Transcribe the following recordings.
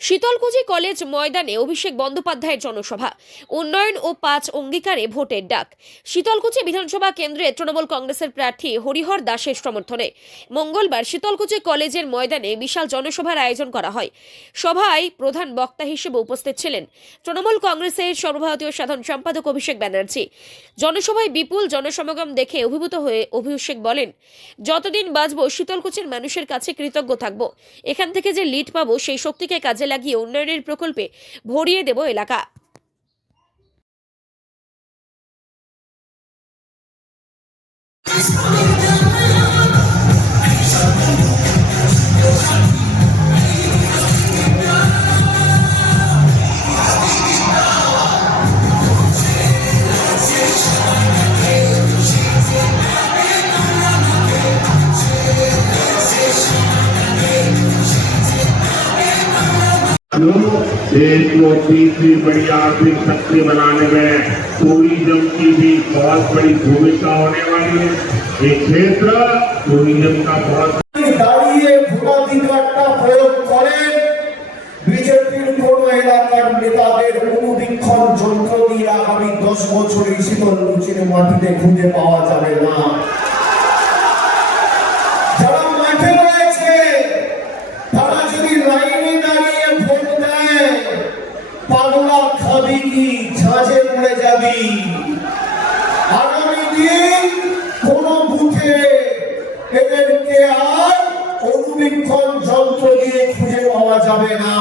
Sitalkuchi college ময়দানে অভিষেক বন্দ্যোপাধ্যায়ের জনসভা, উন্নয়ন ও 5 অঙ্গীকারে ভোটের ডাক। শীতলকুচি বিধানসভা কেন্দ্রে তৃণমূল কংগ্রেসের প্রার্থী হরিহর দাসের সমর্থনে মঙ্গলবার শীতলকুচি কলেজের ময়দানে বিশাল জনসভার আয়োজন করা হয়। সভায় প্রধান বক্তা হিসেবে উপস্থিত ছিলেন তৃণমূল কংগ্রেসের সর্বভারতীয় সাধারণ সম্পাদক অভিষেক ব্যানার্জি। জনসভায় বিপুল জনসমাগম দেখে অভিভূত হয়ে অভিষেক বলেন, যতদিন বাঁচব শীতলকুচির মানুষের কাছে কৃতজ্ঞ থাকব। এখান থেকে যে লিড পাবো সেই শক্তিকে কাজে লাগিয়ে উন্নয়নের প্রকল্পে ভরিয়ে দেব এলাকা। देश को तीसरी बड़ी आर्थिक शक्ति बनाने में टूरिज्म की भी बहुत बड़ी भूमिका होने वाली है। ये क्षेत्र टूरिज्म का बहुत দাঁড়িয়ে ভোটাধিকারটা প্রয়োগ করেন। বিজেপির কোন এলাকার নেতাদের অনুবীক্ষণ যন্ত্র দিয়ে আগামী 10 বছরে শীতলকুচির মাটিতে খুঁজে পাওয়া যাবে না। যারা মাঠে রয়েছে তারা যদি লাইনে দাঁড়িয়ে ভোট দেয়, পাগলা খাবি কি ঝাঁঝে পড়ে যাবি। আগামী দিন কোন বুথে এদেরকে আর অনুবীক্ষণ যন্ত্র দিয়ে খুঁজে পাওয়া যাবে না।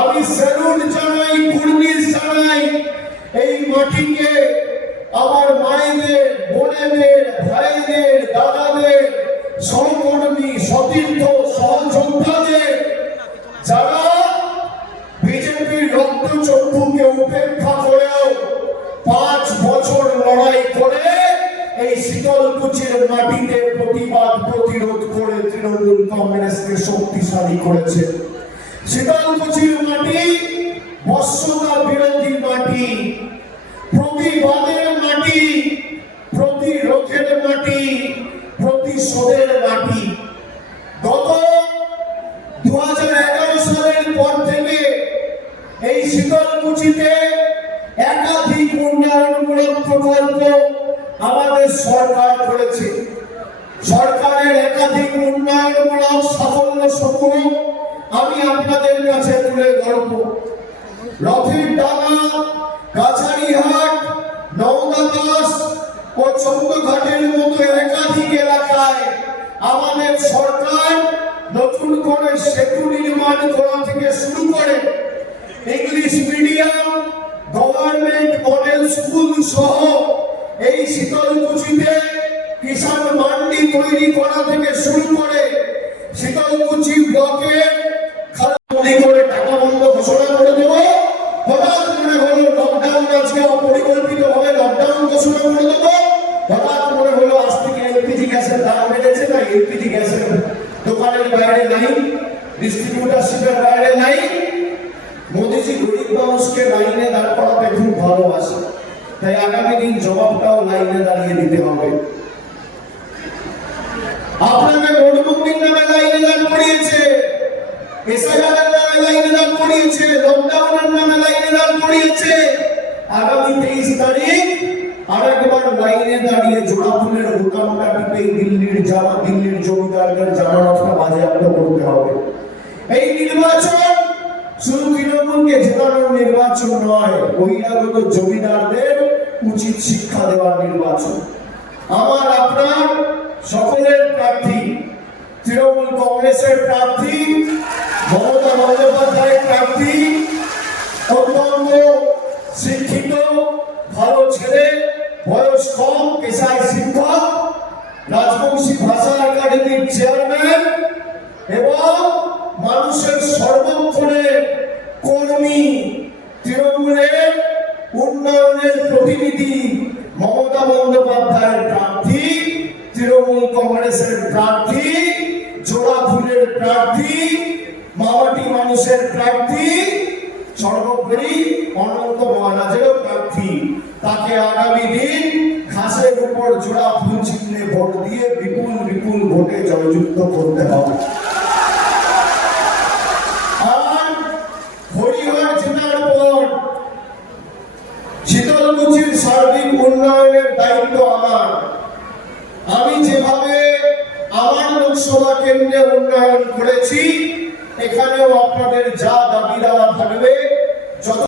আমি স্যালুট জানাই, কুর্নিশ জানাই এই মাটিকে, আমার মায়েদের, বোনেদের, ভাইদের, দাদাদের, সহকর্মী, সতীর্থ, সহযোদ্ধাদের, যারা বিজেপির রক্তচক্ষুকে উপেক্ষা করেও 5 বছর লড়াই করে এই শীতলকুচির মাটিতে প্রতিবাদ প্রতিরোধ করে তৃণমূল কংগ্রেসকে শক্তিশালী করেছে। শীতলকুচির মাটি বর্ষতা বিরোধী মাটি, প্রতিবাদের মাটি, প্রতিরোধের মাটি, প্রতিশোধের মাটি। গত 2011 সালের পর থেকে এই শীতলকুচিতে একাধিক উন্নয়নমূলক প্রকল্প আমাদের সরকার করেছে। সরকারের একাধিক উন্নয়নমূলক সাফল্য সমূহ আমি আপনাদের কাছে তুলে ধরব। রথের ডাঙা, কাছারিহাট, নওদাদাস ও চন্দ্রঘাটের মতো একাধিক এলাকায় আমাদের সরকার নতুন করে সেতু নির্মাণ করা থেকে শুরু করে English medium, government model school সহ এই শীতলকুচিতে কিষাণ মান্ডি তৈরি করা থেকে শুরু করে শীতলকুচি ব্লকে খালি করে টাকা বন্ধ ঘোষণা করে দেব। হঠাৎ মনে হলো লকডাউন, আজকে অপরিকল্পিত ভাবে লকডাউন ঘোষণা করে দেব। হঠাৎ মনে হলো আজ থেকে এলপিজি গ্যাসের দাম বেড়েছে, না এলপিজি গ্যাসের দোকানের বাইরে নাই, ডিস্ট্রিবিউটারশিপের বাইরে নাই। মোদিজি গরিব মানুষকে লাইনে দাঁড় করাতে খুব ভালোবাসে, তাই আগামী দিন জবাবটাও লাইনে দাঁড়িয়ে দিতে হবে। আপনাকে নোটবুকের নামে লাইনে দাঁড় করিয়েছে, এসআইআরের নামে লাইনে দাঁড় করিয়েছে, লকডাউনের নামে লাইনে দাঁড় করিয়েছে। আগামী 23 তারিখ আরেকবার লাইনে দাঁড়িয়ে জোড়া ফুলের বোতামটা টিপে দিল্লির জমিদারদের জামানতটা বাজেয়াপ্ত করতে হবে। এই নির্বাচন শুধু তৃণমূলকে জেতানোর নির্বাচন নয়, বহিরাগত জমিদারদের উচিত শিক্ষা দেওয়ার নির্বাচন। আমার আপনার সকলের প্রার্থী, তৃণমূল কংগ্রেসের প্রার্থী, মমতা বন্দ্যোপাধ্যায়ের প্রার্থী, অত্যন্ত শিক্ষিত, ভালো ছেলে, বয়স কম, পেশায় শিক্ষক, রাজবংশী ভাষা একাডেমির চেয়ারম্যান এবং মানুষের সর্বক্ষণের কর্মী, তৃণমূলের উন্নয়নের প্রতিনিধি মমতা বন্দ্যোপাধ্যায়ের প্রার্থী, তৃণমূল কংগ্রেসের প্রার্থী, জোড়া ফুলের প্রার্থী, মামাটি মানুষের প্রার্থী, সর্বোপরি অনন্ত মহারাজেরও প্রার্থী। তাকে আগামী দিন ঘাসের উপর জোড়া ফুল চিহ্নে ভোট দিয়ে বিপুল বিপুল ভোটে জয়যুক্ত করতে হবে। আর শীতলকুচির সার্বিক উন্নয়নের দায়িত্ব আমার। আমি যেভাবে আমার লোকসভা কেন্দ্রে উন্নয়ন করেছি, এখানেও আপনাদের যা দাবি দেওয়া থাকবে, যত